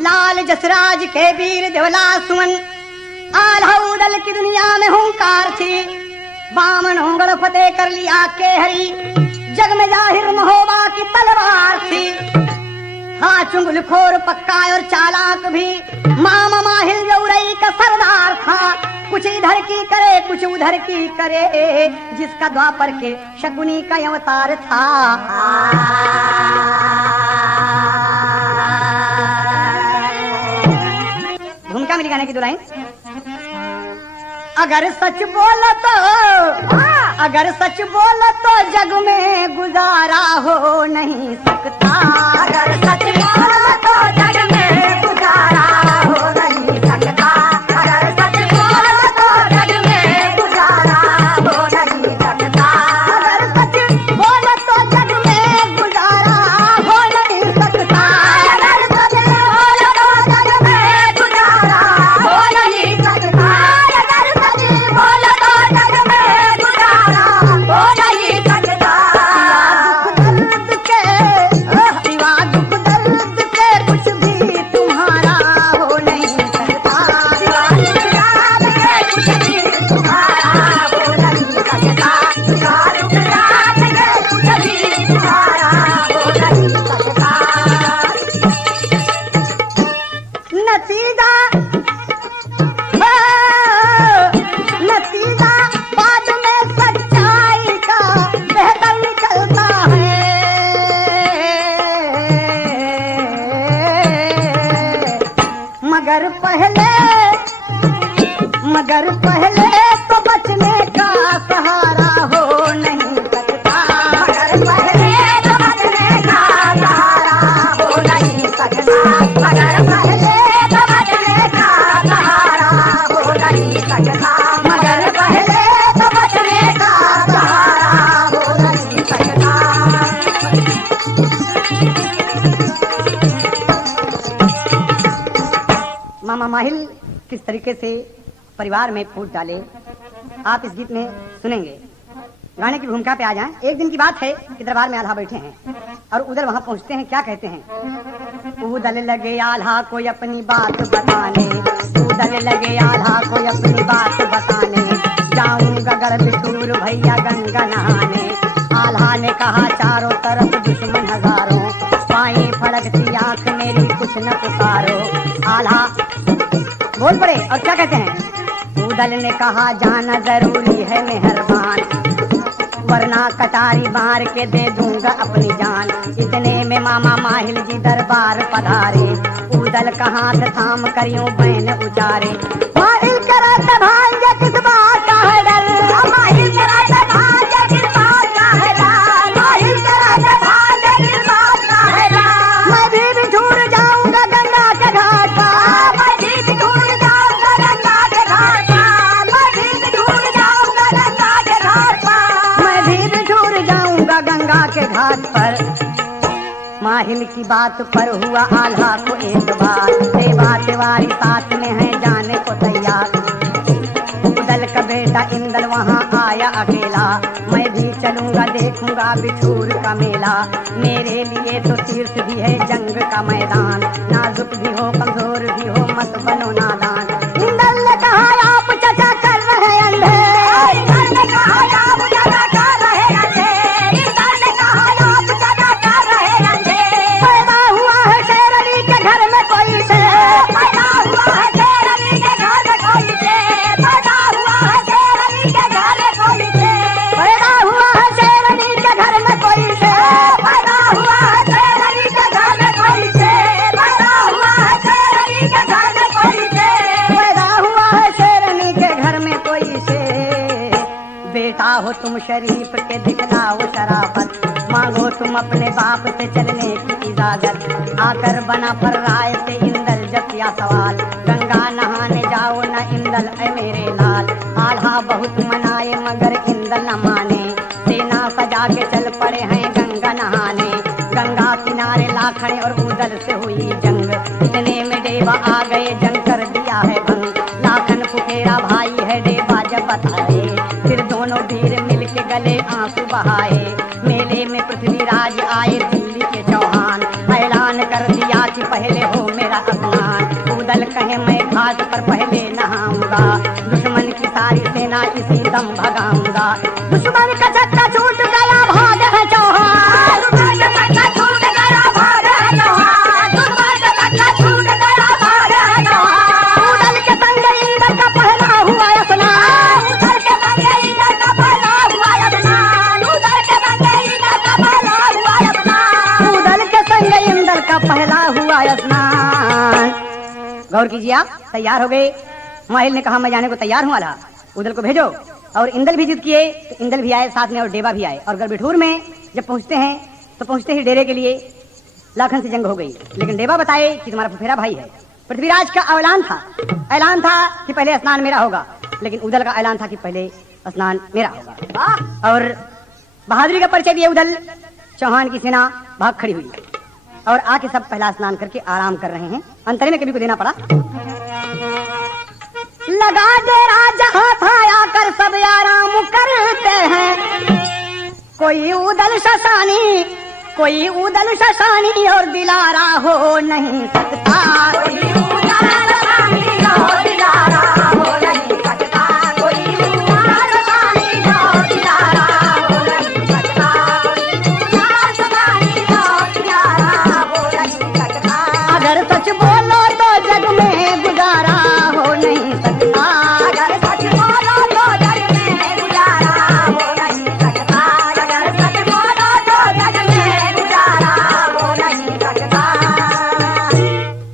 लाल जसराज के वीर देवला सुमन आल्हा उदल की दुनिया में हुंकार थी। बामन होंगड़ फतेह कर लिया के हरी जग में जाहिर महोबा की तलवार थी। हाँ चुंगलखोर पक्का और चालाक भी मामा माहिल जौरई का सरदार था। कुछ इधर की करे कुछ उधर की करे जिसका द्वापर के शकुनी का अवतार था। भूमिका मेरी गाने की दो लाइन। अगर सच बोलो तो अगर सच बोलो तो जग में गुजारा हो नहीं सकता। अगर सच बोलो तो जग में गुजारा हो नहीं सकता। अगर सच बोलो तो जग में गुजारा हो नहीं सकता। अगर सच बोलो तो जग में गुजारा हो नहीं सकता। अगर सच बोलो तो जग में गुजारा हो नहीं सकता। अगर सच बोलो तो जग में गुजारा हो नहीं सकता। दर्द के सिवा दुख दर्द के कुछ भी तुम्हारा हो नहीं सकता। सिवा दुख दर्द के कुछ भी तुम्हारा हो नहीं सकता। सिवा दुख दर्द के कुछ भी तुम्हारा हो नहीं सकता। नतीजा नतीजा बाद में सच्चाई का बेहतर निकलता है। मगर पहले तो बचने का सहारा हो नहीं सकता। मगर पहले तो बचने का सहारा हो नहीं सकता। मगर पहले तो बचने का सहारा हो नहीं सकता। मगर पहले तो बचने का सहारा हो नहीं सकता। मामा माहिल किस तरीके से परिवार में फूट डाले आप इस गीत में सुनेंगे। गाने की भूमिका पे आ जाएं। एक दिन की बात है कि दरबार में आल्हा बैठे हैं और उधर वहां पहुंचते हैं। क्या कहते हैं? उदल लगे आल्हा कोई अपनी बात बताने। उदल लगे आल्हा कोई अपनी बात बताने। जाऊंगा गढ़ बिठूर भैया गंगा नहाने। आल्हा ने कहा चारों तरफ दुश्मन हजारों। पाई फड़कती आंख मेरी कुछ न पुकारो। आल्हा बोल पड़े और क्या कहते हैं? उदल ने कहा जाना जरूरी है मेहरबान, वरना कटारी मार के दे दूंगा अपनी जान। इतने में मामा माहिल जी दरबार पधारे। उदल का हाथ थाम कर यूं बैन उचारे। माहिल करा भांजे किस बात का है डर। माहिल करा भांजे किस बात का है डर। माहिल करा भांजे किस बात का है डर। मैं भी बिछुड़ जाऊंगा गंगा के घाट पर। मैं भी बिछुड़ जाऊंगा गंगा के घाट पर। मैं भी बिछुड़ जाऊंगा गंगा के घाट पर। मैं भी बिछुड़ जाऊंगा गंगा के घाट पर। माहिल की बात पर हुआ आल्हा को एतबार। देवा तिवारी साथ में है जाने को तैयार। उदल का बेटा इंदल वहाँ आया अकेला। मैं भी चलूंगा देखूंगा बिछूर का मेला। मेरे लिए तो तीर्थ भी है जंग का मैदान। नाजुक भी हो कमजोर भी हो मत बनो नादान। इंदल ने कहा आप चचा कर रहे अंधे। इंदल ने कहा आप चचा कर रहे अंधे। इंदल ने कहा आप चचा कर रहे अंधे। पैदा हुआ है शेरनी के घर में कोई से। पैदा हुआ है शेरनी के घर में कोई से। पैदा हुआ है शेरनी के घर में कोई से। पैदा हुआ है शेरनी के घर में कोई से। पैदा हुआ है शेरनी के घर में कोई से। पैदा हुआ है शेरनी के घर में कोई से। पैदा हुआ है शेरनी के घर में कोई से। बेटा हो तुम शरीफ के दिखलाओ शराफत। मांगो तुम अपने बाप से चलने की इजाजत। आकर बना पर राय से इंदल जब किया सवाल। गंगा नहाने जाओ न इंदल ऐ मेरे लाल। आल्हा बहुत मनाए मगर इंदल न माने। सेना सजा के चल पड़े हैं गंगा नहाने। गंगा किनारे लाखड़े और उदल से हुई जंग। इतने में देवा आ गए जंग कर दिया है भंग। लाखन फुकेरा भाई है देवा जब बताए। फिर दोनों वीर मिल के गले आंसू बहाए। मेले में पृथ्वीराज आए दिल्ली के चौहान। ऐलान कर दिया कि पहले हो मेरा अपना। घाट पर पहले नहाऊंगा, दुश्मन की सारी सेना इसी दम भगाऊंगा। दुश्मन का चक्का छूट गया भाग है चौहान, दुश्मन का चक्का छूट गया भाग है चौहान, दुश्मन का चक्का छूट गया भाग है चौहान। उदल के संग इंद्र का पहला हुआ स्नान, उदल के संग इंद्र का पहला हुआ स्नान, उदल के संग इंद्र का पहला हुआ स्नान, उदल के संग इंद्र का पहला हुआ स्नान। गौर कीजिए आप, तैयार हो गए। माहिल ने कहा मैं जाने को तैयार हूँ आला, उदल को भेजो। और इंदल भी जिद किए तो इंदल भी आए साथ में और डेबा भी आए। और गढ़बिठूर में जब पहुंचते हैं तो पहुंचते ही डेरे के लिए लाखन से जंग हो गई। लेकिन डेबा बताए कि तुम्हारा फुफेरा भाई है। पृथ्वीराज का ऐलान था कि पहले स्नान मेरा होगा, लेकिन उदल का ऐलान था कि पहले स्नान मेरा होगा। और बहादुरी का परिचय दिए उदल। चौहान की सेना भाग खड़ी हुई और आके सब पहला स्नान करके आराम कर रहे हैं। अंतरे में कभी को देना पड़ा। लगा डेरा जहां था आकर सब आराम करते हैं। कोई उदल शशानी, कोई उदल शशानी और दिलारा हो नहीं सकता, कोई उदल शशानी और दिलारा हो नहीं सकता, कोई उदल शशानी और दिलारा हो नहीं सकता, उदल शशानी और दिलारा हो नहीं सकता। अगर सच बोलो तो जग में गुजारा हो नहीं सकता, अगर सच बोलो तो जग में गुजारा हो नहीं सकता, अगर सच बोलो तो जग में गुजारा हो नहीं सकता।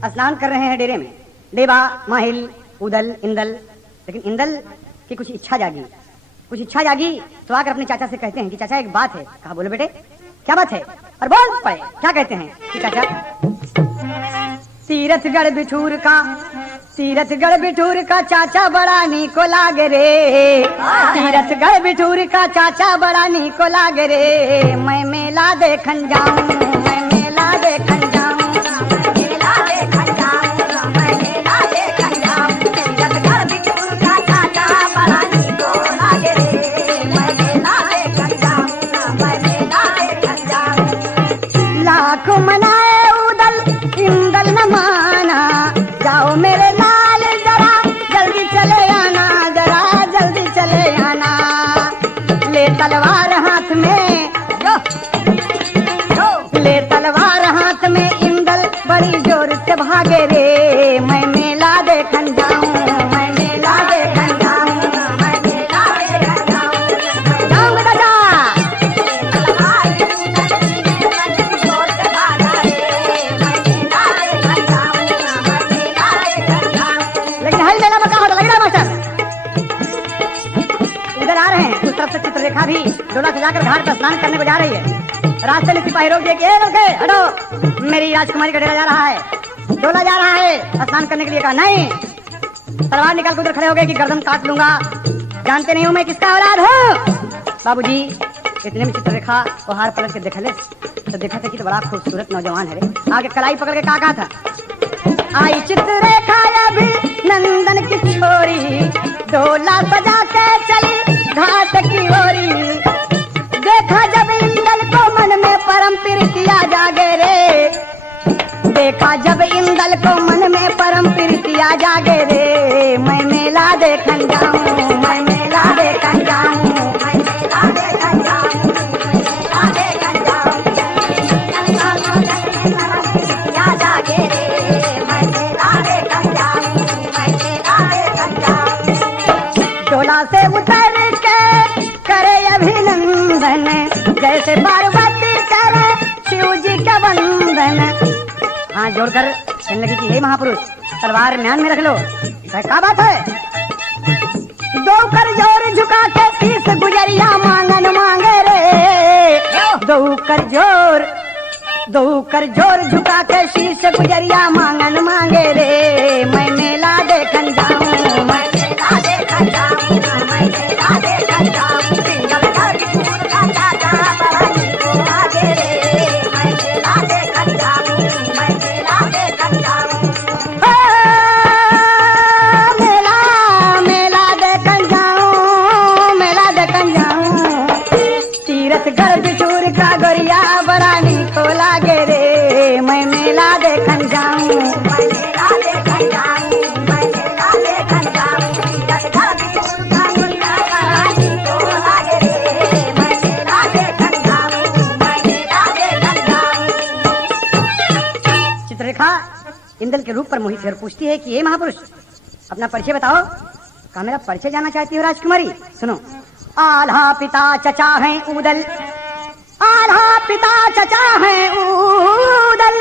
स्नान कर रहे हैं डेरे में डेबा, माहिल, उदल, इंदल। लेकिन इंदल की कुछ इच्छा जागी तो आकर अपने चाचा से कहते हैं कि चाचा एक बात है। कहा बोलो बेटे क्या बात है? और बोल पड़े क्या कहते हैं कि चाचा तीरथगढ़ बिठूर का चाचा बड़ा नीको लागे रे, तीरथगढ़ बिठूर का चाचा बड़ा नीको लागे रे। मैं मेला देखन जाऊं, मैं मेला देखन जाऊं, मैं मेला देखन जाऊं, मैं मेला देखन जाऊं। तीरथगढ़ बिठूर का चाचा बड़ा नीको लागे रे, मैं मेला देखन जाऊं, मैं मेला देखन जाऊं। लाख मनाए उदल इंदल न माना, जाओ मेरे लाल जरा जल्दी चले आना, जरा जल्दी चले आना। ले तलवार हाथ में, ले तलवार हाथ में इंदल बड़ी जोर से भागे रे। मैं मेला देखन जाऊं, मैं मेला देखन जाऊं, मैं मेला देखन जाऊं, जाऊं बेटा। उधर आ रहे हैं, उस तरफ से चित्ररेखा भी डोला सजाकर घाट पर स्नान करने को जा रही है। रास्ते में सिपाही रोक दिए कि हटो, मेरी राजकुमारी का डेरा जा रहा है, डोला जा रहा है। स्नान करने के लिए कहा नहीं, तलवार निकाल कर उधर खड़े हो गए कि गर्दन काट लूंगा, जानते नहीं हूं मैं किसका औलाद हूं। बाबूजी इतने में चित्ररेखा वो हार पलट के देखले तो देखा था कि तो बड़ा खूबसूरत नौजवान है रे। आगे कलाई पकड़ के कहा था, आई चित्ररेखा अभी नंदन की छोरी, डोला सजा के चली घाट की ओरी। देखा जब इंदल को मन में परम प्रीतिया जागे रे, देखा जब इंदल को मन में परम प्रीतिया जागे रे। मैं मेला देखन जाऊं, मैं मेला देखन जाऊं, मैं मेला देखन जाऊं, मेला देखन जाऊं। जागे रे, मैं मेला देखन जाऊं, मैं मेला देखन जाऊं। डोला से उतर के करे अभिनंदन, जैसे पार्वती करे शिव जी का वंदन। हाथ जोड़कर कहने लगी कि हे महापुरुष तलवार म्यान में रख लो। क्या बात है? दो कर जोर झुका के शीश गुजरिया मांगन मांगे रे। दो कर जोर झुका के शीश गुजरिया मांगन मांगे रे। मैं मेला देखन जाऊं, मैं मेला देखन जाऊं, मैं मेला देखन जाऊं। तीरथगढ़ बिठूर का गोरिया बड़ा नीको लागे रे। मैं मेला देखन जाऊं, मैं मेला देखन जाऊं, मैं चित्ररेखा इंद्र के रूप पर मोहित होकर पूछती है कि ये महापुरुष अपना परिचय बताओ। कहा मेरा परिचय जानना चाहती हो राजकुमारी? सुनो, आल्हा पिता चचा हैं उदल, आल्हा पिता चचा हैं उदल,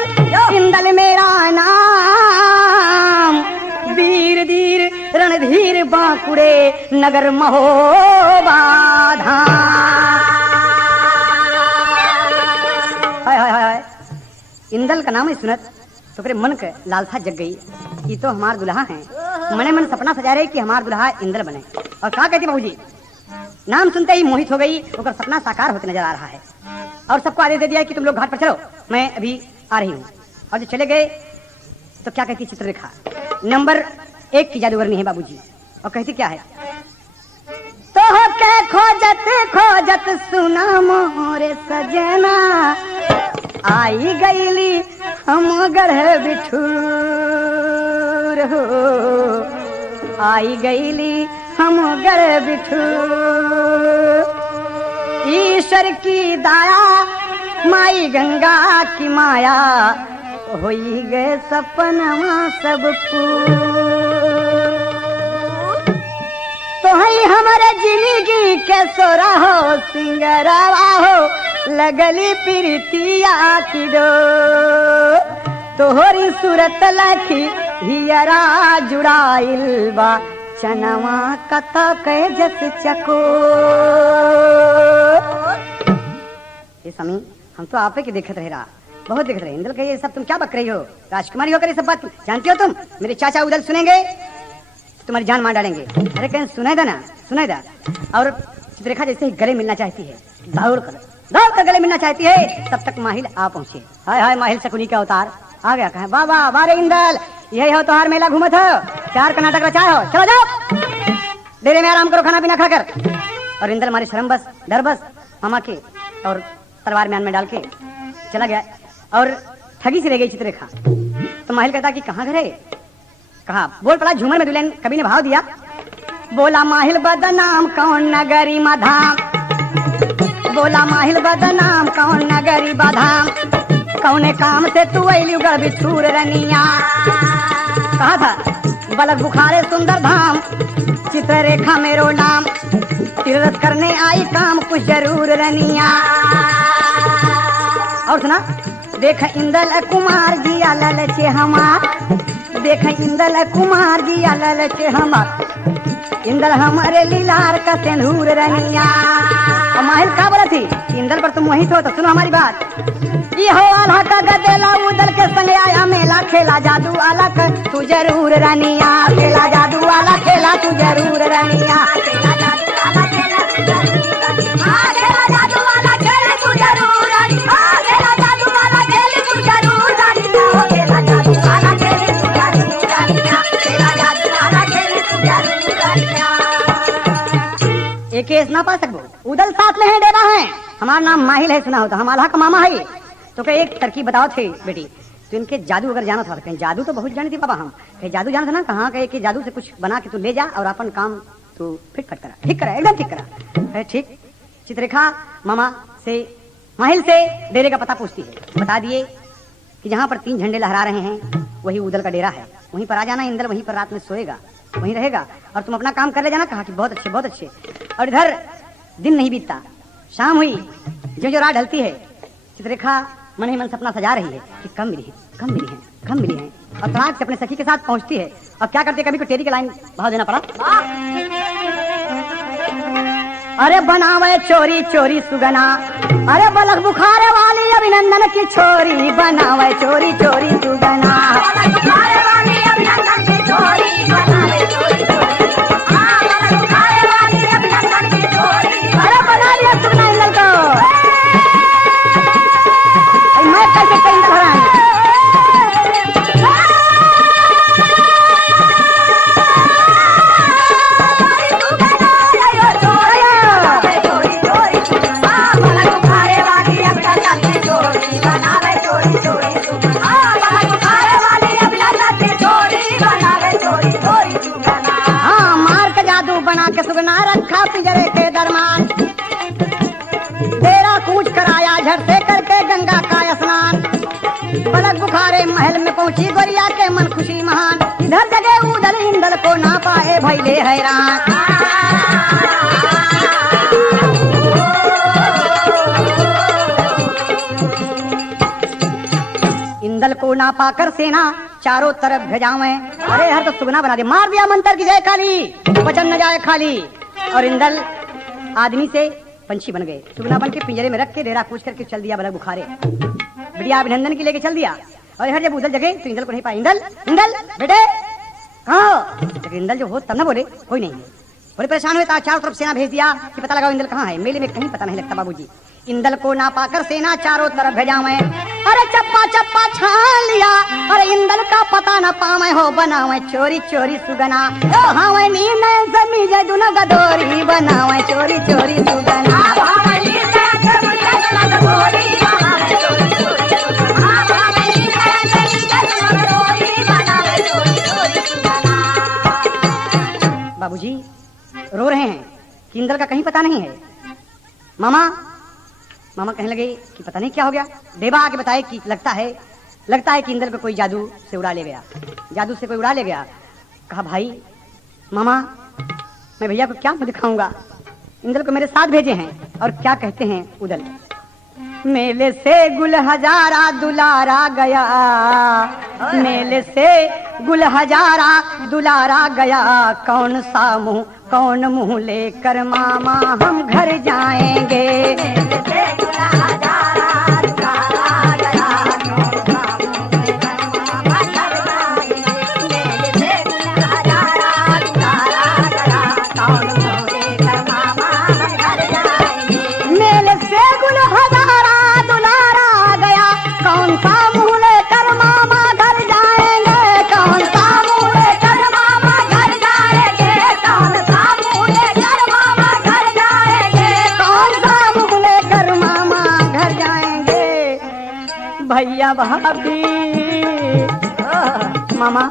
इंदल मेरा नाम, वीर धीर रणधीर बांकुड़े नगर महोबा धाम। हाय हाय हाय, इंदल का नाम है सुनत तो फिर मन के लालसा जग गई। ये तो हमार दुल्हा हैं। मने मन सपना सजा रहे कि हमार दुल्हा इंदल बने। और क्या कहती बाबूजी, नाम सुनते ही मोहित हो गई, उनका सपना साकार होते नजर आ रहा है। और सबको आदेश दे दिया कि तुम लोग घाट पर चलो, मैं अभी आ रही हूँ। और जब चले गए तो क्या कहती चित्ररेखा, नंबर 1 की जादूगरनी है बाबूजी। और कहती क्या है, तो के खोजत खोजत सुना मोरे सजना, आई गईली हम गढ़ बिठूर हो, आई गईली हम गढ़ बिठूर। ईश्वर की दाया माई गंगा की माया, होई गए सपनमा सब फूल। तो है हमारे जिंदगी के सोरा हो सिंगरवा हो, लगली प्रीतिया की डो, तोहरी सूरत लखी हियरा जुड़ाइल बा, चनवा कथा के जस चको। ये समी हम तो आपे की देखत रहे रहा, बहुत देखते रहे। इंदल कहे ये सब तुम क्या बक रही हो? राजकुमारी होकर ये सब बात जानती हो तुम? मेरे चाचा उदल सुनेंगे तुम्हारी जान मार डालेंगे। अरे कहीं सुनाई दा ना, सुनाई दा। और चित्ररेखा जैसे ही गले मिलना चाहती है, दौड़ कर गले मिलना चाहती है, तब तक माहिल आ पहुंचे। हाय हाय, माहिल शकुनी का अवतार आ गया। कहा वाह वाह वाह रे इंदल, यही हो तुम्हार मेला घूमत हो, 4 का नाटक रचाए हो, चलो जाओ डेरे में आराम करो, खाना पीना खाकर। और इंदल हमारे शर्म बस डर बस मामा के और तलवार म्यान में डाल के चला गया। और ठगी से रह गई चित्ररेखा। तो माहिल कहता कि कहाँ घर है? कहा बोल पड़ा झूमर में दुल्हन कवि ने भाव दिया। बोला माहिल बदनाम कौन नगरी मधाम, बोला माहिल बदनाम कौन नगरी बधाम, कौने काम से तू अइली गढ़ बिठूर रनिया। कहा था बलक बुखारे सुंदर धाम, चित्ररेखा मेरो नाम, तीर्थ करने आई काम कुछ जरूर रनिया। और सुना, देख इंदल कुमार जी ललचे हमार, देख इंदल कुमार जी ललचे हमार, इंदल हमारे लीलार का सिंदूर रनिया। और माहिल का बोला थी, इंदल पर तुम वहीं हो तो सुनो हमारी बात। ये हो आल्हा का गदेला उदल के संग आया मेला, खेला जादू आला कर तू जरूर रनिया, खेला जादू आला खेला तू जरूर रनिया, खेला जादू आला खेला तू जरूर रनिया, खेला जादू आला खेला तू जरूर रनिया, खेला जादू आला खेला तू जरूर रनिया, खेला जादू आला खेला तू जरूर रनिया, खेला जादू आला खेला तू जरूर रनिया। एक केस ना पा सकबो, उदल साथ में है डेरा है, हमारा नाम माहिल है, सुना हो तो हम आल्हा का मामा है। तो क्या एक तरकीब बताओ थे बेटी, तो इनके जादू अगर जाना था, कहीं जादू तो बहुत जानी थी बाबा, हम कहीं जादू जाना था ना, कहाँ कहे कि जादू से कुछ बना के तू ले जा और अपन काम तू फिट फट करा, ठीक करा, एकदम ठीक करा। ठीक। चित्ररेखा मामा से माहिल से डेरे का पता पूछती है। बता दिए कि जहाँ पर 3 झंडे लहरा रहे हैं वही उदल का डेरा है, वहीं पर आ जाना। इंदल वहीं पर रात में सोएगा, वहीं रहेगा और तुम अपना काम कर ले जाना। कहा कि बहुत अच्छे बहुत अच्छे। और इधर दिन नहीं बीतता, शाम हुई, जो रात ढलती है, चित्ररेखा मन ही मन सपना सजा रही है कि कम मिली है, कम मिली है, कम मिली है। और तड़ाक से अपने सखी के साथ पहुंचती है। और क्या करती है, कभी को टेरी के लाइन भाव देना पड़ा। अरे बनावे चोरी चोरी सुगना, अरे बलक बुखारे वाली अभिनंदन की छोरी, बनावे चोरी चोरी सुगना, अरे बना लिया सुगना इंदल को। मैं कैसे कहीं बना के सुगना रखा पिंजरे के दरमान, डेरा कूच कराया झट से करके गंगा का स्नान, बलक बुखारे महल में पहुंची गोरिया के मन खुशी महान, इधर जगे उधर इंदल को ना पाए भैले हैरान। इंदल को ना पाकर सेना चारों तरफ भेजावे, अरे हर तो सुगना बना दे, मार दिया मंत्र की जय काली, वचन न जाए खाली। और इंदल आदमी से पंछी बन गए, सुगना बन के पिंजरे में रख के डेरा पूछ करके चल दिया बलक बुखारे, बढ़िया अभिनंदन के लेके चल दिया। और हर जब उधर जगह तो इंदल को नहीं पाया, इंदल इंदल बेटे कहाँ हो? लेकिन इंदल जो हो तब ना बोले कोई नहीं है, बड़े परेशान हुए, चारों तरफ सेना भेज दिया कि पता लगाओ इंदल कहाँ है। मेले में कहीं पता नहीं लगता बाबूजी। इंदल को ना पाकर सेना चारों तरफ भेजावे, अरे चप्पा चप्पा छान लिया, अरे इंदल का पता न पावे हो बनावे चोरी चोरी सुगना, हावे नींद जमी जदुन गदोरी बनावे चोरी चोरी सुगना। बाबूजी रो रहे हैं कि इंदल का कहीं पता नहीं है। मामा कहने लगे कि पता नहीं क्या हो गया। देवा आके बताए कि लगता है कि इंदल को कोई जादू से उड़ा ले गया, जादू से कोई उड़ा ले गया। कहा भाई मामा मैं भैया को क्या दिखाऊंगा, इंदल को मेरे साथ भेजे हैं। और क्या कहते हैं उदल, मेले से गुल हजारा दुलारा गया, मेले से गुल हजारा दुलारा गया, कौन सा मुंह कौन मुंह लेकर मामा हम घर जाएंगे। भैया भाभी मामा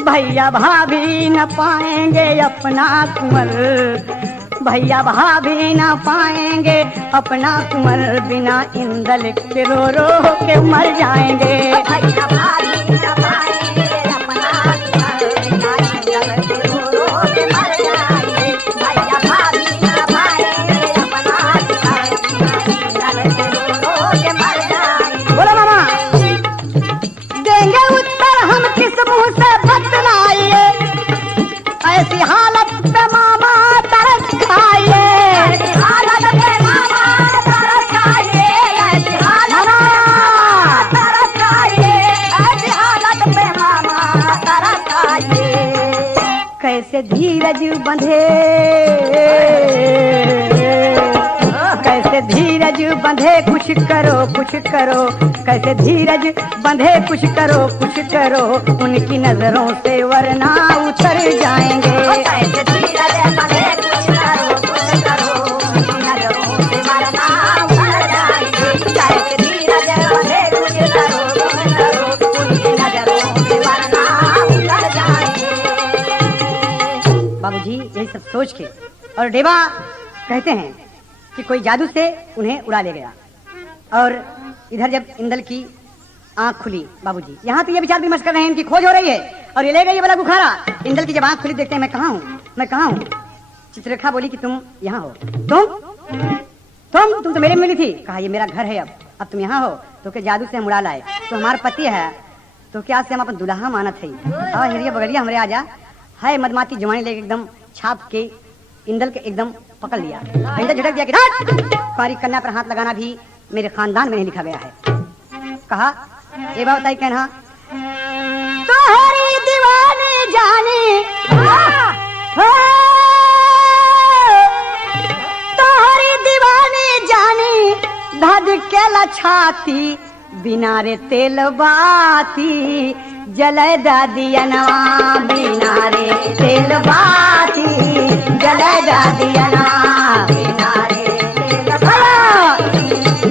भैया भाभी न पाएंगे अपना कुंवर, भैया भाभी न पाएंगे अपना कुंवर, बिना इंदल के रो रो के मर जाएंगे। भैया भाभी न पाएंगे अपना कुंवर, बिना इंदल के रो रो के मर जाएंगे। भैया भाभी न पाएंगे अपना कुंवर, बिना इंदल के रो रो के मर जाएंगे। बोलो मामा देंगे उत्तर हम किस मुंह से बतलाइए, ऐसी हालत पे मामा तरस खाइए, ऐसी हालत पे मामा तरस खाइए, ऐसी हालत पे तरस खाइए, ऐसी हालत पे मामा तरस खाइए। कैसे धीरज बंधे, कैसे धीरज बंधे कुछ करो कुछ करो, कैसे धीरज बंधे कुछ करो, उनकी नजरों से वरना उतर जाएंगे। कैसे धीरज बंधे कुछ करो, उनकी नजरों से वरना उतर जाएंगे। कैसे धीरज बंधे कुछ करो, उनकी नजरों से वरना उतर जाएंगे। बाबूजी यही सब सोच के और देवा कहते हैं कि कोई जादू से उन्हें उड़ा ले गया। और इधर जब इंदल की आंख खुली बाबूजी, यहाँ तो ये विचार विमर्श कर रहे हैं, इनकी खोज हो रही है और ये ले गई ये बला बुखारा। इंदल की जब आंख खुली देखते हैं मैं कहाँ हूँ। चित्ररेखा बोली कि तुम यहाँ हो, तुम तो मेरे में मिली थी। कहा ये मेरा घर है, अब तुम यहाँ हो तो के जादू से हम उड़ा लाए, तो हमारा पति है तो क्या से हम अपन दुल्हा मानत है। हाँ हिरिया बगलिया हमरे आ जा है, मदमाती जवानी लेके एकदम छाप के इंदल के एकदम पकड़ लिया। इंदल झटक दिया कि कुंवारी कन्या पर हाथ लगाना भी मेरे खानदान में नहीं लिखा गया है। कहा ये बात बताई कहना तोहरी दीवानी जानी, तोहरी दीवानी जानी धध के लछाती, बिना रे तेल बाती जले दादियना, बिना रे तेल बाती जले दादियना, बिना रे तेल बाती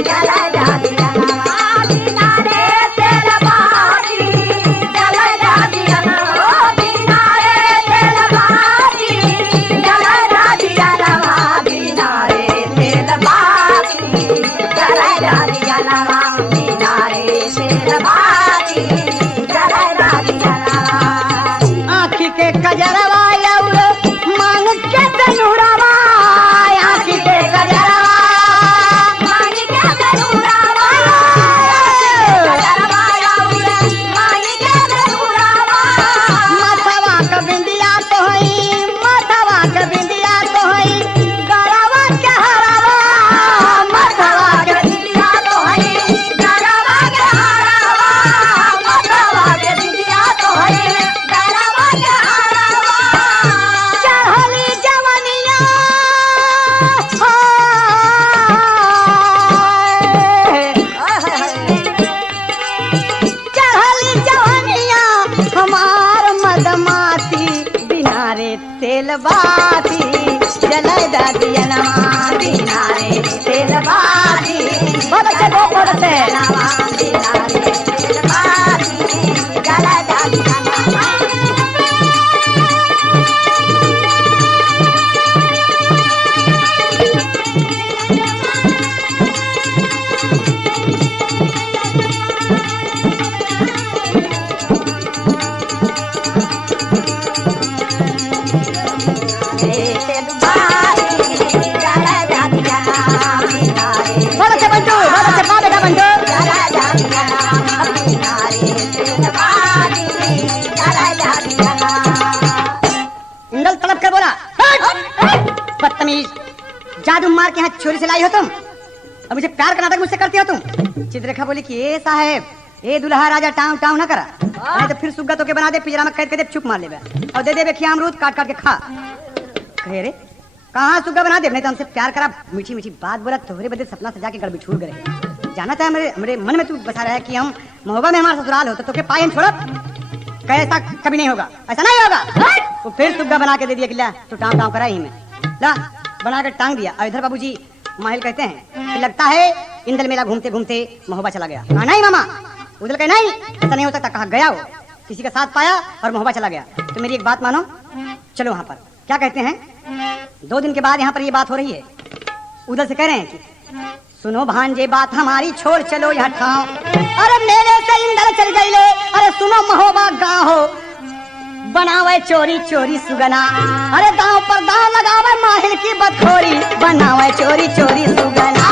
जले दादियना, बिना रे तेल बाती जले दादियना, बिना रे तेल बाती जले दादियना, बिना रे तेल बाती जले दादियना, बिना रे तेल बाती के कजरवा और मांग के तनुरवा आँख के कजरवा मांग के तनुरवा मांग के तनुरवा मथवा के बिंदिया तो हई मथवा के बिंदिया तो हई गरवा के हरवा मथवा के बिंदिया तो हई गरवा के हरवा मथवा के बिंदिया तो हई गरवा के हरवा चढ़ली जवनिया चढ़ली जवनिया हमार मदमाती बिना रे तेल बाती जलय दादिया नमा बिना रे तेल बाती बहुत अच्छे बहुत अच्छे बिना रे तेल बाती जलय दादिया नमा इंदल तड़प कर बोला, बदतमीज, जादू मार के यहाँ छोरी से लाई हो तुम, अब मुझे प्यार का नाटक मुझसे करती हो तुम। चित्ररेखा बोली कि ए साहेब, ए दुल्हा राजा टाँव टाँव ना करा, नहीं तो फिर सुग्गा तो के बना दे, पिंजरा में कैद कर दे, चुप मार ले और दे दे बेखिया अमरूद काट काट के खा। कहे रे कहाँ सुग्गा बना दे, नहीं तो हमसे प्यार करा, मीठी मीठी बात बोला, तोहरे बदले सपना सजा के गड़ बिछूड़ गए। जाना था मेरे मन में तू बसा रहा है कि हम मोहब्बत में हमारा ससुराल हो तो के पाए छोड़, कहे ऐसा कभी नहीं होगा, ऐसा नहीं होगा। वो फिर सुग्गा बना के दे दिया कि ला तू टाँव टाँव करा ही में, ला बना कर टांग दिया। और इधर बाबूजी माहिल कहते हैं कि लगता है इंदल मेला घूमते घूमते मोहब्बत चला गया। कहा नहीं मामा, उधर कहे नहीं ऐसा नहीं हो सकता, कहा गया हो किसी का साथ पाया और मोहब्बत चला गया। तो मेरी एक बात मानो, चलो वहां पर। क्या कहते हैं, 2 दिन के बाद यहाँ पर ये बात हो रही है। उधर से कह रहे हैं कि सुनो भांजे बात हमारी, छोड़ चलो यहाँ ठाव, अरे मेरे से इंदल चल गई ले, अरे सुनो महोबा गाँव हो, बनावे चोरी चोरी सुगना, अरे दांव पर दांव लगावे माहिल की बदखोरी, बनावे चोरी चोरी सुगना।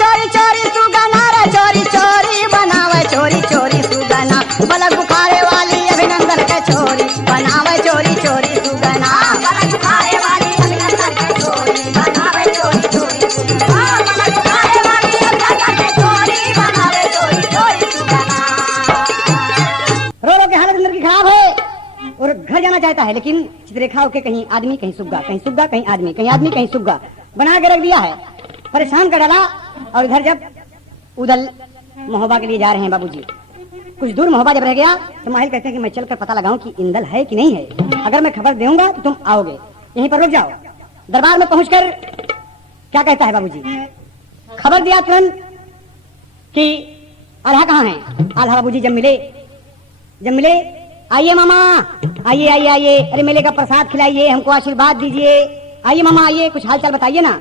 चोरी चोरी सुगना रे चोरी चोरी बनावे चोरी चोरी सुगना, बलक बुखारे वाली अभिनंदन के छोरी, बनावे चोरी चोरी सुगना, बलक बुखारे वाली अभिनंदन के छोरी, बनावे चोरी चोरी सुगना, बलक बुखारे वाली अभिनंदन के छोरी, बनावे चोरी चोरी सुगना। रो रो के हालत अंदर की खराब है और घर जाना चाहता है, लेकिन चित्ररेखा के कहीं आदमी कहीं सुग्गा, कहीं सुग्गा कहीं आदमी, कहीं आदमी कहीं सुग्गा बना के रख दिया है, परेशान कर डाला। और इधर जब उदल महोबा के लिए जा रहे हैं बाबूजी, कुछ दूर महोबा जब रह गया तो माहिल कहते हैं कि मैं चलकर पता लगाऊं कि इंदल है कि नहीं है, अगर मैं खबर दूंगा तो तुम आओगे, यहीं पर रुक जाओ। दरबार में पहुंचकर क्या कहता है बाबूजी, खबर दिया तुरंत कि आल्हा कहाँ है। आल्हा बाबूजी जब मिले आइए मामा, आइए आइए आइए, अरे मेले का प्रसाद खिलाइए, हमको आशीर्वाद दीजिए, आइए मामा आइए, कुछ हाल चाल बताइए ना।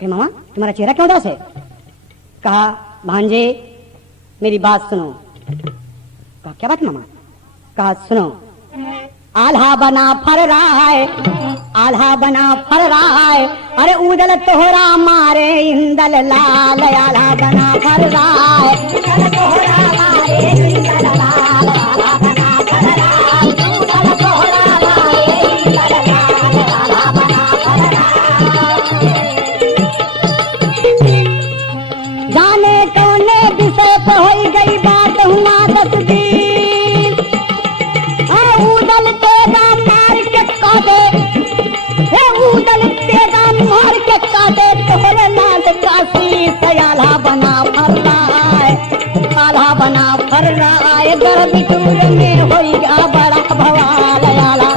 कहे मामा तुम्हारा चेहरा क्यों उदास है। कहा भांजे मेरी बात सुनो। कहा क्या बात मामा। कहा सुनो, आल्हा बना फर रहा है, आल्हा बना फर रहा है, अरे उदल तोहरा मारे इंदल लाल, आल्हा बना फर रहा है, उदल तोहरा मारे इंदल लाल, आल्हा बना फर रहा है, उदल तोहरा मारे इंदल लाल, आल्हा बना फर रहा है। जाने कौने विषय पर हो गई बात हुआ 10 दिन, उदल तेरा मार के काटे, उदल तेरा मार के काटे, तोहरे नाथ काशी से आल्हा बना फर रहा है, आल्हा बना फर रहा है, गर्भ दूर में होई गया बड़ा भवाल, आल्हा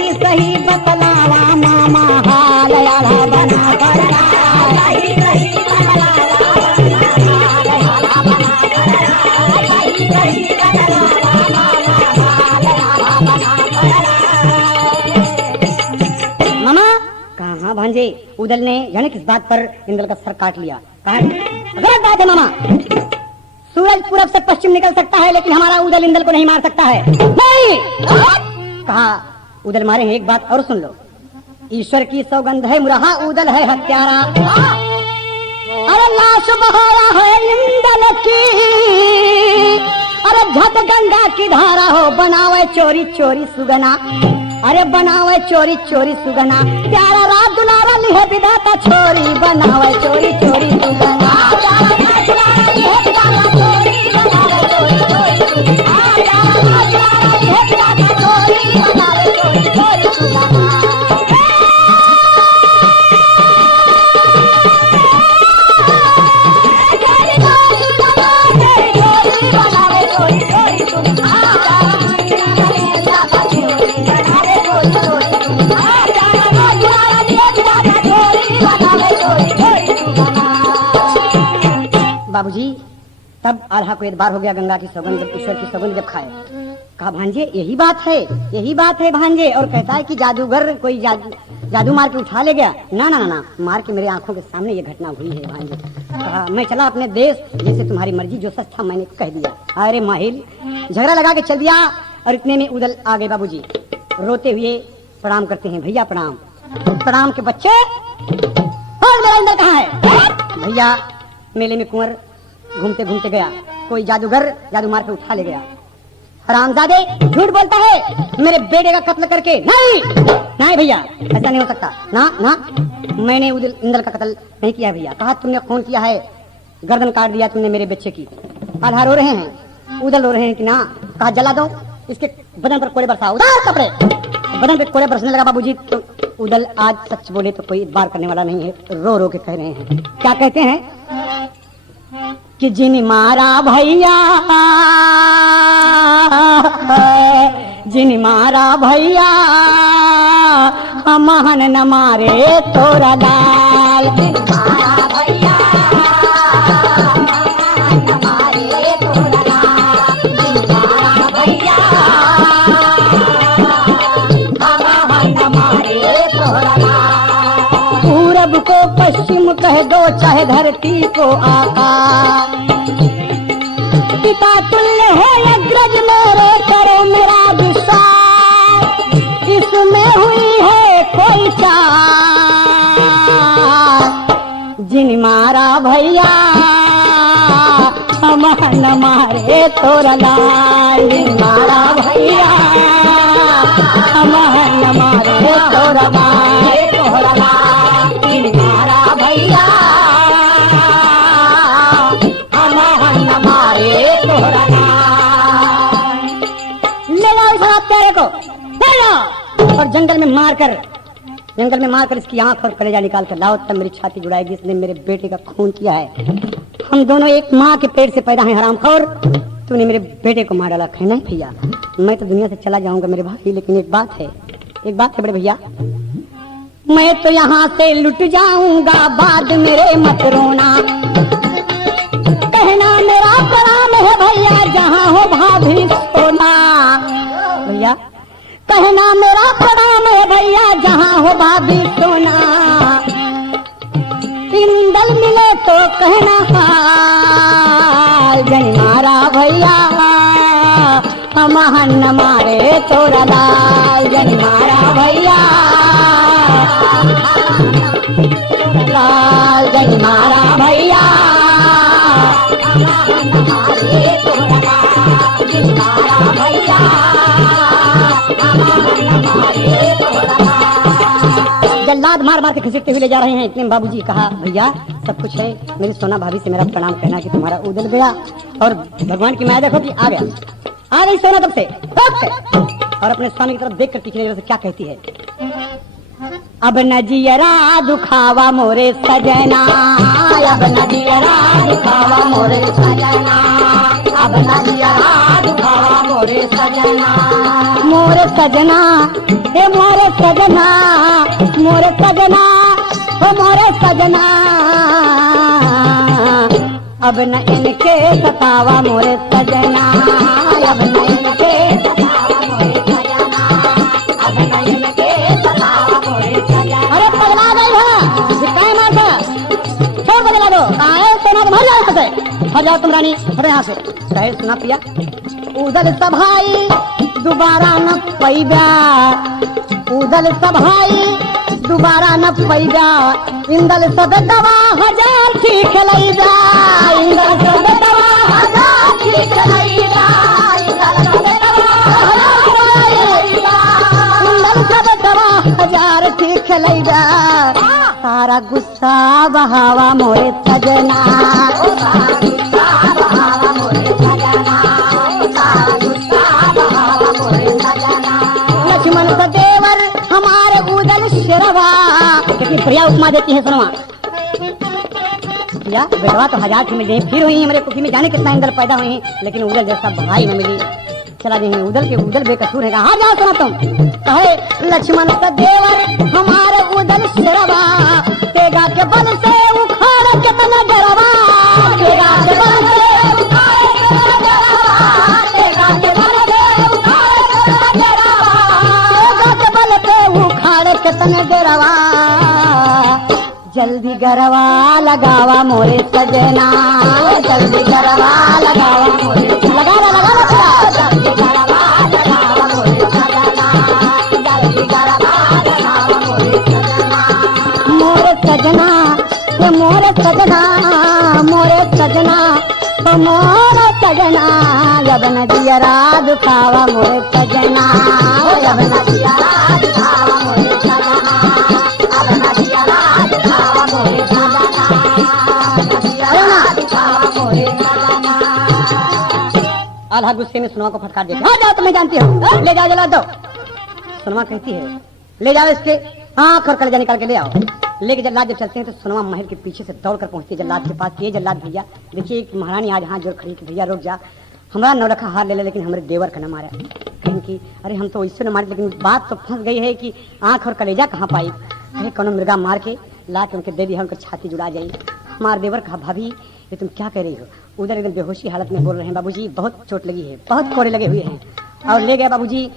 सही सही बतलावा मामा हाल आला बना कर सही सही बतलावा हाल बना कर सही सही बतलावा मामा कहाँ भांजे। उदल ने जाने किस बात पर इंद्र का सर काट लिया। कहा गलत बात है मामा, सूरज पूरब से पश्चिम निकल सकता है लेकिन हमारा उदल इंद्र को नहीं मार सकता है। नहीं कहा उदल मारे हैं, एक बात और सुन लो, ईश्वर की सौगंध है मुरहा उदल है हत्यारा। अरे लाश बहारा है इंद्र की, अरे झट गंगा की धारा हो बनावे चोरी चोरी सुगना, अरे बनावे चोरी चोरी सुगना, प्यारा रात दुलारा लिहे विधाता छोरी बनावे चोरी चोरी सुगना। बाबूजी तब आल्हा को एतबार हो गया गंगा की सौगंध ईश्वर की सौगंध जब खाए। कहा भांजे यही बात है भांजे। और कहता है कि जादूगर कोई जादू मार के उठा ले गया। ना ना ना ना, मार के मेरे आंखों के सामने ये घटना हुई है भांजे। कहा मैं चला अपने देश, जैसे तुम्हारी मर्जी, जो सच था मैंने कह दिया। अरे माहिल झगड़ा लगा के चल दिया और इतने में उदल आ गए। बाबूजी रोते हुए प्रणाम करते हैं, भैया प्रणाम। प्रणाम के बच्चे और मेरा इंद्र कहाँ है? भैया मेले में कुंवर घूमते घूमते गया, कोई जादूगर जादू मार के उठा ले गया। हरामजादे झूठ बोलता है मेरे बेटे का कत्ल करके। नहीं नहीं भैया ऐसा नहीं हो सकता। ना ना मैंने इंद्र का कत्ल नहीं किया भैया। कहा तुमने खून किया है, गर्दन काट दिया तुमने मेरे बच्चे की। आल्हा रो रहे हैं, उदल रो रहे हैं कि ना। कहा जला दो, इसके बदन पर कोड़े बरसाओ, उतार कपड़े। बदन पे कोड़े बरसने लगा बाबूजी। तो उदल आज सच बोले तो कोई इतबार करने वाला नहीं है, रो रो के कह रहे हैं। क्या कहते हैं कि जिन मारा भैया, जिन मारा भैया हमहन न मारे तोरा लाल। जिन मारा भैया हमहन न मारे तोरा लाल, जिन मारा भैया हमहन न मारे तोरा लाल। पूरब को पश्चिम कह दो चाहे धरती को आकाश, पिता तुल्य है अग्रज मेरे करो मेरा विश्वास, इसमें हुई है कोई चार। जिन मारा भैया हमहन मारे तोरा लाल, जिन मारा भैया हमहन मारे तोरा लाल, तोरा लाल। जिन मारा भैया हमहन मारे तोरा लाल। ले जाओ इस हत्यारे को, ले जाओ और जंगल में मारकर इसकी आंख और कलेजा निकाल कर लाओ, तब मेरी छाती जुड़ाएगी। इसने मेरे बेटे का खून किया है, हम दोनों एक माँ के पेट से पैदा हैं हरामखोर। तूने मेरे बेटे को मार डाला। नहीं भैया मैं तो दुनिया से चला जाऊंगा मेरे भाई, लेकिन एक बात है बड़े भैया, मैं तो यहाँ से लुट जाऊंगा, बाद मेरे मत रोना। कहना मेरा प्रणाम है भैया, जहाँ हो भाभी सोना। भैया कहना मेरा प्रणाम है भैया, जहाँ हो भाभी सोना। इंदल मिले तो कहना हाल, जन मारा भैया हमहन न मारे तोरा लाल, जन मारा भैया लाल, जन मारा भैया हमहन न मारे तोरा लाल, जन मारा भैया हमहन न मारे तोरा लाल। जल्लाद मार मार के घसीटते हुए ले जा रहे हैं। इतने बाबूजी कहा भैया सब कुछ है, मेरी सोना भाभी से मेरा प्रणाम कहना कि तुम्हारा उदल गया और भगवान की माया देखो कि आ गई सोना तब से और अपने स्वामी की तरफ देख कर तीखी नजर से क्या कहती है, अब न जियरा दुखावा मोरे सजना, अब न जियरा दुखावा मोरे सजना, अब न जियरा दुखावा मोरे सजना। मोरे सजना हे मोरे सजना, मोरे सजना हो मोरे सजना, अब न इनके सतावा मोरे सजना, अब न इनके सतावा मोरे सजना, अब न इनके सतावा मोरे सजना। अरे पगला गई है, काय मारता छोड़ बदला दो, कहाँ है सोना तुम्हारे यहाँ से, हट जाओ तुम रानी, हटो यहाँ से। कहे सुना पिया उदल सभाई दोबारा न पैदा, उदल सभाई दोबारा न पैदा, इंदल सद दवा हजार ठीक लैदा, इंदल सद दवा हजार ठीक लैदा, इंदल सद दवा हजार ठीक लैदा, सारा गुस्सा बहावा मोरे सजना, सारा गुस्सा बहावा मोरे सजना, सारा गुस्सा बहावा मोरे सजना। लक्ष्मण सदेवर हमारे उदल शेरवा, क्योंकि प्रिया उपमा देती है सुनवा या बेटवा तो हजार की मिली, फिर हुई हमारे कुकी में जाने कितना इंदल पैदा हुई हैं, लेकिन उदल जैसा भाई न मिली। चला जाएंगे उदल के उदल बेकसूर है, कहा जाओ सुना तुम। कहे लक्ष्मण सदेवर हमारे उदल शेरवा, तेगा के बल से उखाड़ के तना डरवा, तेगा के बल से उखाड़ के तना डरवा, तेगा के बल से उखाड़ के तना डरवा, तेगा के बल से उखाड़ के तना डरवा, जल्दी गरवा लगावा मोरे सजना, जल्दी गरवा लगावा मोरे, लगावा लगावा जल्दी गरवा लगावा मोरे सजना, जल्दी गरवा लगावा मोरे सजना। मोरे सजना ये मोरे सजना, मोरे सजना तो मोरे सजना, जब न जियरा दुखावा मोरे सजना, जब न जियरा दुखावा मोरे सजना, अब न जियरा दुखावा मोरे सजना, जियरा दुखावा मोरे सजना। आल्हा गुस्से में सुनवा को फटकार देती, हाँ जाओ तुम्हें जानती हो, ले जाओ जला दो। सुनवा कहती है ले जाओ इसके आँख और कलेजा निकाल के ले आओ। लेके जल्लाद जब चलते हैं तो सुनवा महल के पीछे से दौड़ कर पहुंचती है जल्लाद के पास। ये जल्लाद भैया देखिए एक महारानी आज हाथ जोड़ खड़ी कि भैया रुक जा, हमारा नौलखा हार ले ले लेकिन हमारे देवर का न मारा। कहीं की अरे हम तो इससे न मारे, लेकिन बात तो फंस गई है कि आँख और कलेजा कहाँ पाई। अरे कौन मृगा मार के ला के उनके दे दिया, उनकी छाती जुड़ा जाई। हमारे देवर कहा भाभी ये तुम क्या कह रही हो। उधर एकदम बेहोशी हालत में बोल रहे हैं बाबूजी बहुत चोट लगी है, बहुत कोड़े लगे हुए हैं। और ले गए बाबूजी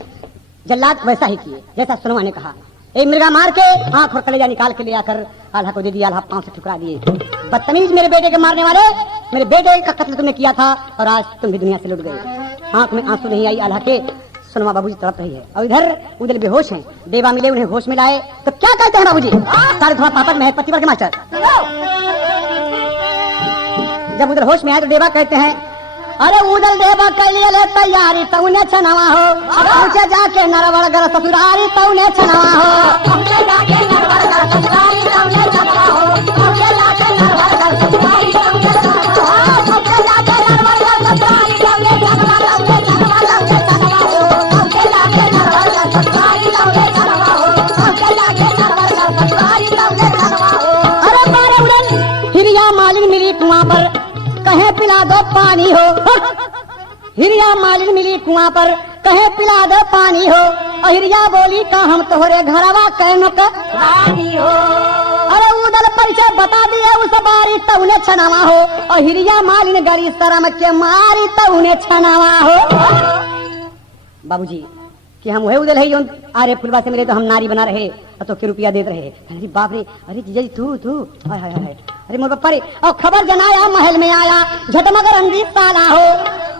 जल्लाद वैसा ही किए जैसा सुनवा ने कहा। एक मृगा मार के आँख और कलेजा निकाल के ले आकर आल्हा को दे दिया। आल्हा पांव से ठुकरा दिए। बदतमीज मेरे बेटे के मारने वाले, मेरे बेटे का कत्ल तुमने किया था और आज तुम भी दुनिया से लुट गए। आँख में आंसू नहीं आई आल्हा के। सुनवा बाबूजी तड़प रही है और इधर उधर बेहोश हैं। देवा मिले उन्हें होश में लाए तो क्या कहते हैं बाबूजी सारे थोड़ा पापा में पतिवर के मास्टर। जब उधर होश में आए तो देवा कहते हैं अरे उदल देवा कैलिए ले तैयारी तौने छनवा हो, पहुंचे जाके नरवड़ गर ससुरारी तौने छनवा हो, पहुंचे जाके नरवड़ गर ससुरारी तौने छनवा हो, पहुंचे जाके नरवड़ गर ससुरारी तौने छनवा हो, पहुंचे जाके नरवड़ गर ससुरारी तौने छनवा तौने छनवा तौने छनवा हो, पहुंचे जाके नरवड़ गर ससुरारी तौने छनवा हो, पहुंचे जाके नरवड़ गर ससुरारी तौने छनवा हो। अरे मारे उड़न हिरिया मालिन मिली कुआं पर कहे पिला दो पानी हो, हिरिया मालिन मिली कुआं पर कहे पिला दो पानी हो। हिरिया बोली का हम तोहरे घरवा कहनो का रानी हो। अरे उदल परिचय बता दिए उस बारी तौने छनावा हो, और हिरिया मालिन गरी शरम के मारी तौने छनावा हो। बाबूजी कि हम वही उदल है जो अरे फुलवा से मिले तो हम नारी बना रहे तो के रुपया देते रहे। अरे बाप रे, अरे जीजा जी तू हाय हाय हाय, अरे मोर पप्पा रे। और खबर जनाया महल में आया झटमगर अंधी साला हो,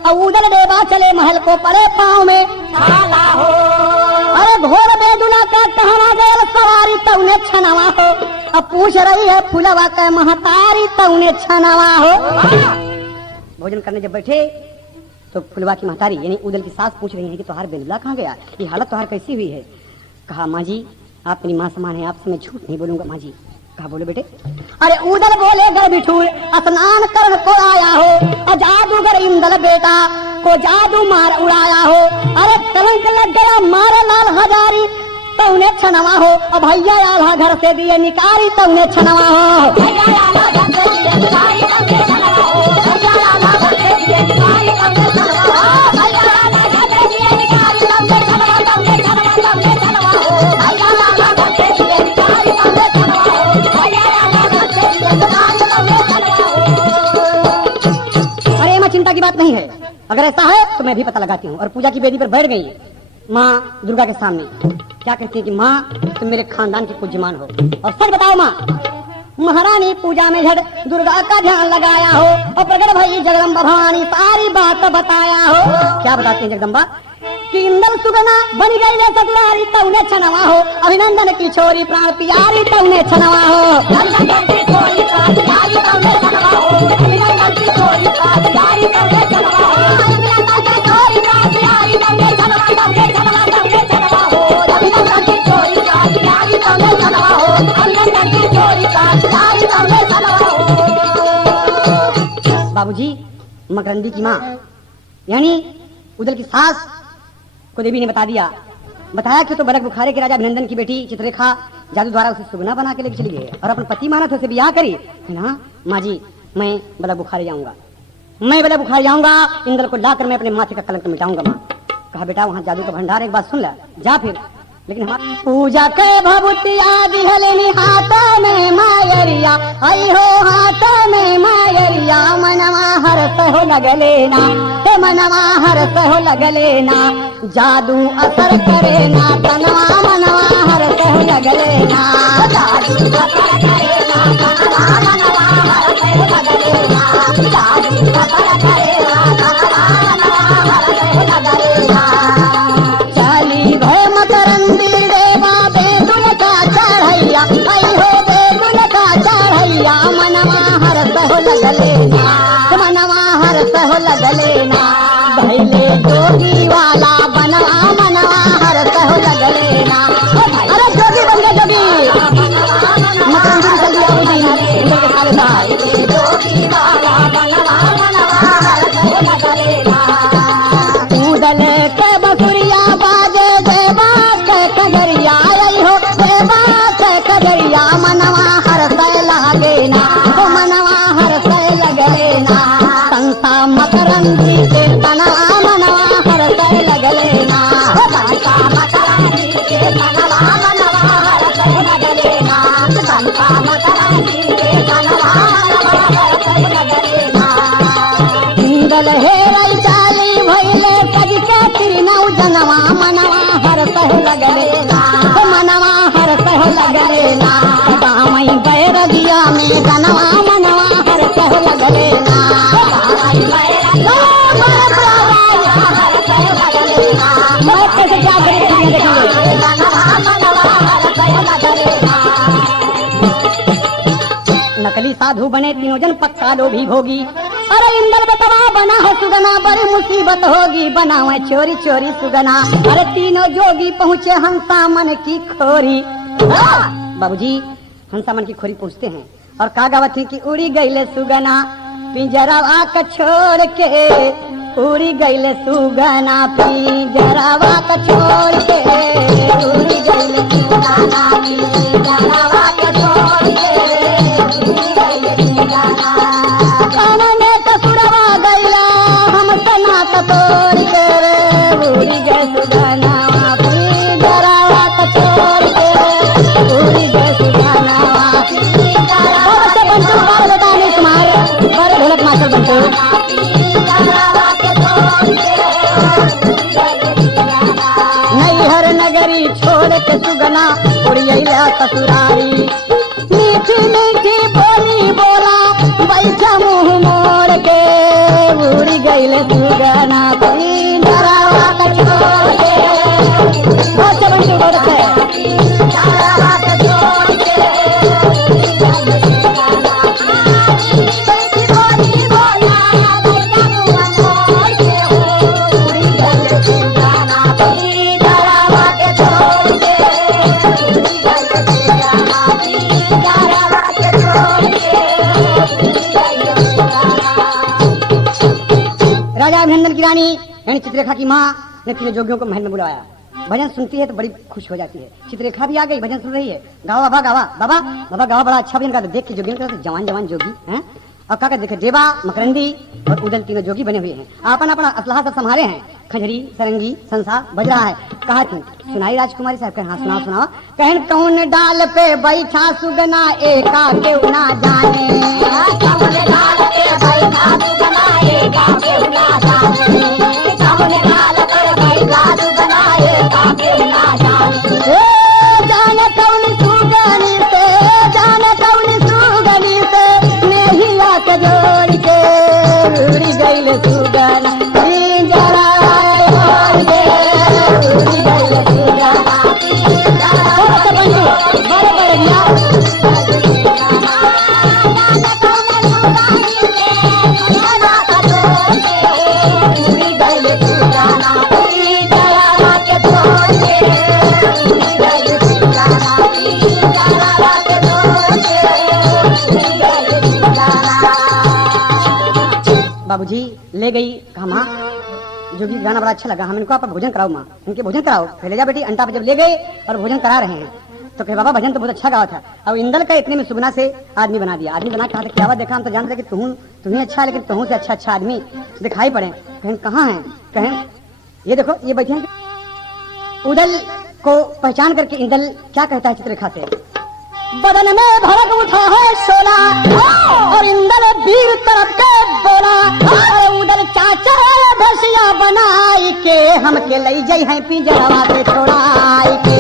और उदल देवा चले महल को पड़े पाँव में छाला हो। अरे घोर बेदुला का कहना गया सवारी तौने छनवा हो, अब पूछ रही है फुलवा का महतारी तौने छनवा हो। भोजन करने जब बैठे तो फुलवा की महतारी यानी उदल की सास पूछ रही है कि तुम्हारा बेदुला कहाँ गया, ये हालत तुम्हारी कैसी हुई है। कहा माँ जी आप मेरी माँ समान है, आपसे मैं झूठ नहीं बोलूंगा माँ जी। कहा बोले बेटे। अरे उदल बोले गर बिठूर स्नान करन को आया हो, और जादूगर इंदल बेटा को जादू मार उड़ाया हो। अरे कलंक लग गया मारे लाल हजारी तौने छनवा हो, और भैया आल्हा घर से दिए निकारी तौने छनवा हो। अगर ऐसा है तो मैं भी पता लगाती हूँ। और पूजा की वेदी पर बैठ गई माँ दुर्गा के सामने, क्या कहती है कि माँ तुम मेरे खानदान की पूज्यमान हो, और सच बताओ माँ, महारानी पूजा में झट दुर्गा का ध्यान लगाया हो और प्रकट भई जगदम्बा भवानी सारी बात बताया हो। क्या बताती है जगदम्बा कि इंदल सुगना बनी गई ले ससुरारी तौने छनवा हो, अभिनंदन की छोरी प्राण प्यारी तौने छनवा हो। बाबूजी मकरंदी की माँ यानी उदल की सास को देवी ने बताया कि तो बलक बुखारे के राजा अभिनंदन की बेटी चित्ररेखा जादू द्वारा उसे सुगना बना के लेके चली गई और अपन पति माना तो उसे ब्याह करी। ना माँ जी मैं बलक बुखारे जाऊंगा, इंदल को लाकर मैं अपने माथे का कलंक मिटाऊंगा। माँ कहा बेटा वहाँ जादू का भंडार, एक बात सुन ले, जा फिर। लेकिन हमारी पूजा के भभूतिया दिहलेनी हाथ में मायरिया, आई हो हाथ में मायरिया, मनवा हरत हो लगलेना, हे मनवा हरत हो लगलेना, जादू असर करेना, तनवा मनवा हरत हो लगलेना, जादू असर करेना, तनवा मनवा हरत हो लगलेना, जादू असर करेना, तनवा मनवा हरत हो लगलेना। चली भय मकरंदी देवा बेदुल का चढ़ैया, आई हो बेदुल का चढ़ैया, मनवा हरत हो लगलेना, मनवा हरत हो लगलेना, भैले जोगी वाला बनवा मनवा हरत हो लगलेना। अरे जोगी बन गए जोगी, मकरंदी चल दिया जोगी वाला बनवा मनवा हरत हो लगलेना। उदल के बसुरिया बाजे देवा के कजरिया, आई हो देवा के कजरिया, मनवा हरत लगेना, मनवा हरत लगलेना, संसा मकरंदी के तनवा मनवा हरत लगलेना, संसा मकरंदी के तनवा मनवा हरत लगलेना, संसा मकरंदी के तनवा मनवा हरत लगलेना। इंदल हेरई चाली भइले सज के तिरनौ जनवा, मनवा हरत लगलेना, मनवा हरत लगलेना, दामई बैर दिया में जनवा, मनवा हरत लगलेना, मैं कैसे क्या करेंगे नकली साधु बने तीनों जन पक्का लोभी भोगी। अरे इंदल बतवा बना हो सुगना, बड़ी मुसीबत होगी, बनावे चोरी चोरी सुगना, अरे तीनों जोगी पहुँचे हंसा मन की खोरी। बाबूजी हंसा मन की खोरी पहुँचते हैं और का गावत है कि उड़ी गईले सुगना पिंजरावा का छोड़ के, उड़ी गईले सुगना पिंजरावा का छोड़ के, उड़ी गईले सुगना पिंजरावा का छोड़ के, उड़ी गईले सुगना, कानने कसुरवा गईला हमसे नाता तोड़ के, उड़ी गए सुगना पिंजरावा का छोड़ के, उड़ी गए सुगना पिंजरावा का छोड़ के, तुम्हारे बड़े ढोलक मास्टर बनते नैहर नगरी छोड़ के सुगना उड़िया ससुरारी, मीठी मीठी बोली बोला बैठा मुंह मोड़ के, उड़ी गईले सुगना पिंजरावा का छोड़ के, बहुत बंटू बोलते पिंजरावा का छोड़ के, राजा अभिनंदन की रानी यानी चित्ररेखा की माँ ने तीनों जोगियों को महल में बुलाया। भजन सुनती है तो बड़ी खुश हो जाती है। चित्ररेखा भी आ गई, भजन सुन रही है, गावा बाबा गावा, बाबा बाबा गावा, बड़ा अच्छा भजन गाता। देख के जोगियों के जवान जवान जोगी हैं और क्या देखे देवा मकरंदी और उदल तीनों जोगी बने हुए हैं, अपन अपना असलहा सब संभाले हैं, खजरी सरंगी संसा बज रहा है। कहा थी सुनाई राजकुमारी साहब, हाँ सुनाओ सुनाओ। कहन कौन डाल पे बैठा सुगना एका केहू ना जाने, कौन डाल पे बैठा सुगना एका केहू ना जाने, बाबूजी ले गई, कहा माँ जोगी गाना बड़ा अच्छा लगा, हम इनको आप भोजन कराओ माँ, इनके भोजन कराओ। पहले जा बेटी, अंटा पे जब ले गए और भोजन करा रहे हैं तो कहे बाबा भजन तो बहुत अच्छा गावा था। अब इंदल का इतने में सुगना से आदमी बना दिया। आदमी बना, कहा था क्या बात, देखा हम तो जानते कि तुम्हें अच्छा है, लेकिन तुम से अच्छा आदमी दिखाई पड़े। कहें कहाँ है, कहें ये देखो ये बैठे हैं। उदल को पहचान करके इंदल क्या कहता है चित्ररेखा से, बदन में भड़क उठा है शोला और इंदल वीर तरफ के बोला, और उदल चाचा भसिया बनाई के हम के लई जई हैं पिंजरवा से छोड़ाई के।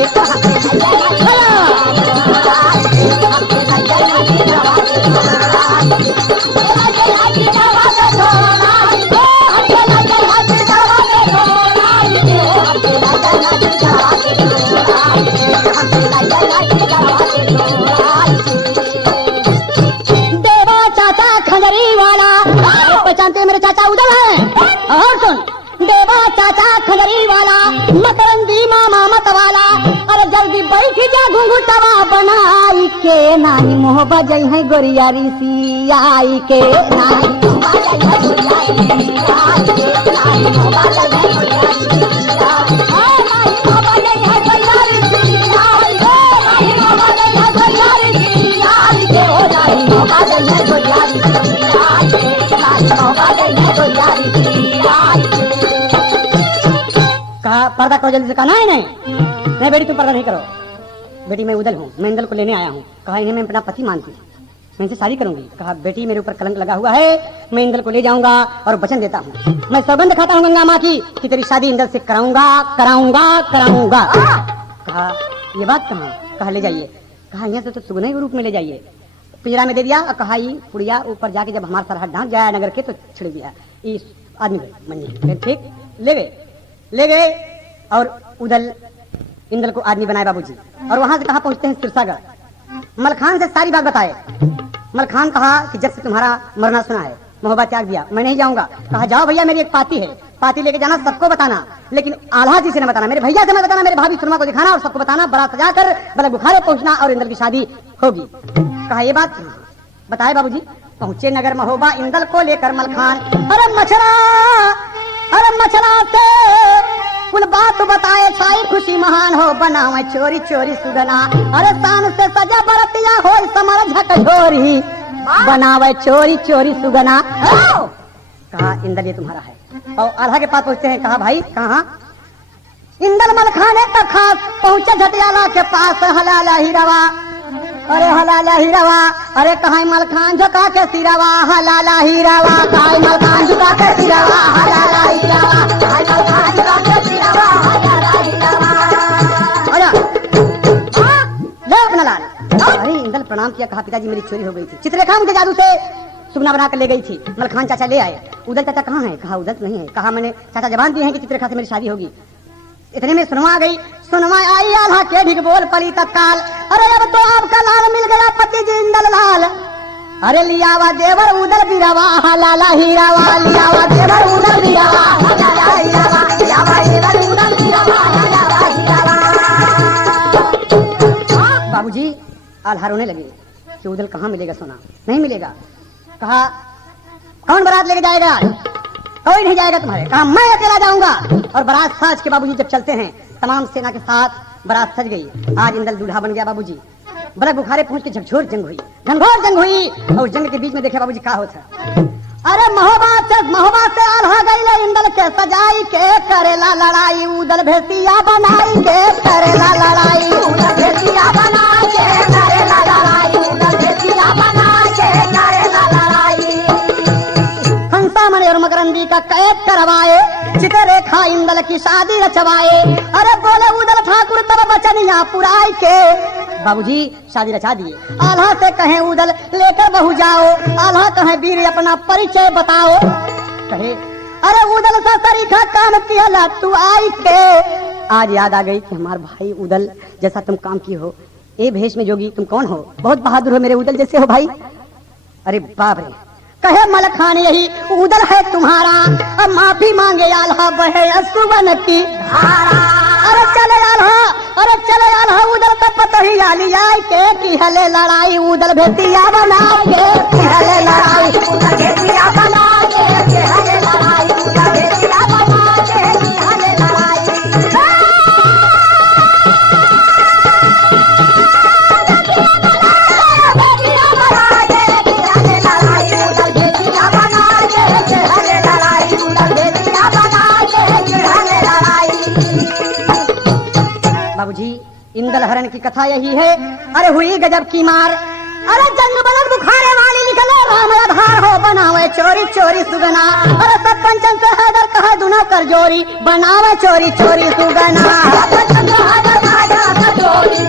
देवा चाचा खंजरी वाला, पहचानते मेरे चाचा उदल है। और सुन, देवा चाचा खंजरी वाला, मकरंदी मामा मत वाला, अरे जल्दी बैठ जा घुंघुटवा बनाई के, नानी मोह बजई है गोरिया ऋषि आई के, नानी मोह बजई है गोरिया ऋषि आई के, नानी मोह बजई है गोरिया ऋषि आई के, नानी मोह बजई है गोरिया ऋषि आई के, नानी मोह बजई है गोरिया ऋषि आई के, ओ नानी मोह बजई है गोरिया ऋषि आई के, नानी मोह बजई है गोरिया ऋषि आई के। कहा पर्दा करो जल्दी से, कहा नहीं बेटी तुम पर्दा नहीं करो, बेटी मैं उदल हूँ, मैं इंदल को लेने आया हूँ। कहा इन्हें मैं अपना पति मानती हूँ, मैं इनसे शादी करूंगी। कहा बेटी मेरे ऊपर कलंक लगा हुआ है, मैं इंदल को ले जाऊंगा और वचन देता हूँ, मैं सौगंध खाता हूँ गंगा माँ की कि तेरी शादी इंदल से कराऊंगा कराऊंगा कराऊंगा। कहा ये बात कहाँ, कहा ले जाइए। कहा यहाँ से तो सुगना ही रूप में ले जाइए। पिंजरा में दे दिया और कहा ये पुड़िया ऊपर जाके जब हमारा सरहद ढांक जाए नगर के तो छिड़ गया। इस आदमी मंजी ठीक ले गए और उदल इंदल को आदमी बनाए बाबूजी। और वहां से कहा पहुंचते हैं सिरसागढ़। मलखान से सारी बात बताए। मलखान कहा कि जब से तुम्हारा मरना सुना है मोहब्बत त्याग दिया, मैं नहीं जाऊंगा। कहा जाओ भैया मेरी एक पाती है, पाती लेके जाना, सबको बताना, लेकिन आल्हा जी से न बताना, मेरे भैया से मत बताना, मेरे भाभी सुरमा को दिखाना और सबको बताना, बारात सजा कर बलक बुखारे पहुंचना और इंदल की शादी होगी। कहा ये बात बताए बाबूजी। पहुंचे नगर महोबा इंदल को लेकर मलखान। अरे मछला से कुल बात बताए, छाई खुशी महान हो बनावे चोरी चोरी सुगना। अरे शान से सजा बरतिया हो समर झकझोरी बनावे चोरी चोरी सुगना। कहा इंदल ये तुम्हारा है। और आल्हा के पास पहुंचते हैं। कहा भाई कहाँ? इंदल मलखाने का खास पहुंचे झटियाला के पास। हलाला हीरावा, अरे हलाला हीरावा, अरे कहा मलखान झुका के सिरावा। हलाला हीरावा, कहा मलखान झुका के सिरावा। हलाला हीरावा, मलखान झुका के सिरावा। हलाला हीरावा, ले अपना लाल। अरे इंदल प्रणाम किया। कहा पिताजी मेरी चोरी हो गई थी, चित्ररेखा उनके जादू से सुगना बना कर ले गई थी। मलखान चाचा ले आए। उदल चाचा कहाँ है? कहा उदल नहीं है। कहा मैंने चाचा जबान दिए हैं कि चित्ररेखा से मेरी शादी होगी। इतने में सुनवा गई। सुनवा आई आल्हा के ढिग बोल पड़ी तत्काल। अरे अब तो आपका लाल मिल गया पति जी इंदल लाल। अरे लियावा देवर उदल बिरावा। हलाला हीरावा, लियावा देवर उदल बिरावा। हलाला हीरावा, लियावा देवर उदल बिरावा। हलाला हीरावा। बाबूजी आल्हा रोने लगे कि उदल कहाँ मिलेगा सोना? नहीं मिलेगा। कहा कौन बारात लेके जाएगा? कोई नहीं जाएगा तुम्हारे। कहा मैं अकेला जाऊंगा। और बारात साज के बाबूजी जब चलते हैं तमाम सेना के साथ बारात सज गई। आज इंदल दूल्हा बन गया बाबूजी। बलक बुखारे पहुंच के झकझोर जंग हुई, घनघोर जंग हुई। और जंग के बीच में देखे बाबूजी क्या होता। अरे महोबा से आल्हा गई इंदल के सजाई के करेला लड़ाई। उदल भेसिया बनाई के करेला लड़ाई। उदल भेसिया बनाई के करेला लड़ाई। उदल भेसिया बनाई के करेला लड़ाई। हंसा मणि और मकरंदी का कैद करवाए, चित्ररेखा इंदल की शादी रचवाए। अरे बोले उदल ठाकुर तब बचनिया पुराई के। बाबूजी शादी रचा दिए। आल्हा से कहे उदल लेकर बहू जाओ। आल्हा कहे वीर अपना परिचय बताओ। कहे अरे उदल सा सरीखा काम किया तू आई के। आज याद आ गई कि हमारे भाई उदल जैसा तुम काम की हो। ए भेष में जोगी तुम कौन हो? बहुत बहादुर हो, मेरे उदल जैसे हो भाई। अरे बाप रे। कहे मलखान यही उदल है तुम्हारा। अब माफी मांगे आल्हा बहे असुवन की धारा। अरे चले आल्हा उदल का पतही आली आई के की हले लड़ाई। उदल भेतिया बना के हले लड़ाई। उदल भेतिया बना के की कथा यही है। अरे हुई गजब की मार, अरे जंग बलद बुखारे वाली निकले राम आधार हो, बनावे चोरी चोरी सुगना। अरे सब पंचन से हैदर कहा दुना कर जोरी, बनावे चोरी चोरी सुगना। चंद्र हैदर राजा का चोरी